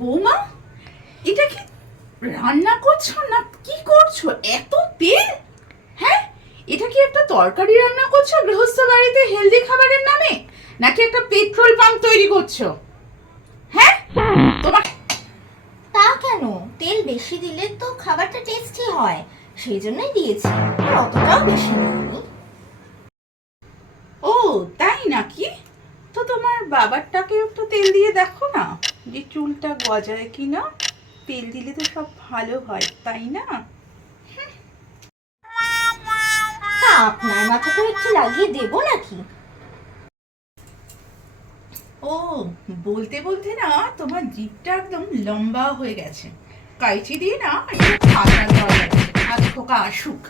বৌমা, এটা কি রান্না করছো না কি করছো? এত তেল! হ্যাঁ, এটা কি একটা তরকারি রান্না করছো গৃহস্থ বাড়িতে হেলদি খাবারের নামে, নাকি একটা পেট্রোল পাম্প তৈরি করছো? হ্যাঁ, তোমার তা কেন? তেল বেশি দিলে তো খাবারটা টেস্টি হয়, সেই জন্যই দিয়েছি। আর অতটাও বেশি দিইনি। ও তাই নাকি? তো তোমার বাবারটাকে একটু তেল দিয়ে দেখো না, যে চুলটা গজায় কিনা। তেল দিলে তো সব ভালো হয়, তাই না? তা আপনার মাথাটাও একটু লাগিয়ে দেবো নাকি? ও, বলতে বলতে না তোমার জিভটা একদম লম্বা হয়ে গেছে। কাইচি দিয়ে না একটু কাটা দেওয়া যাচ্ছে। আজ খোকা আসুক।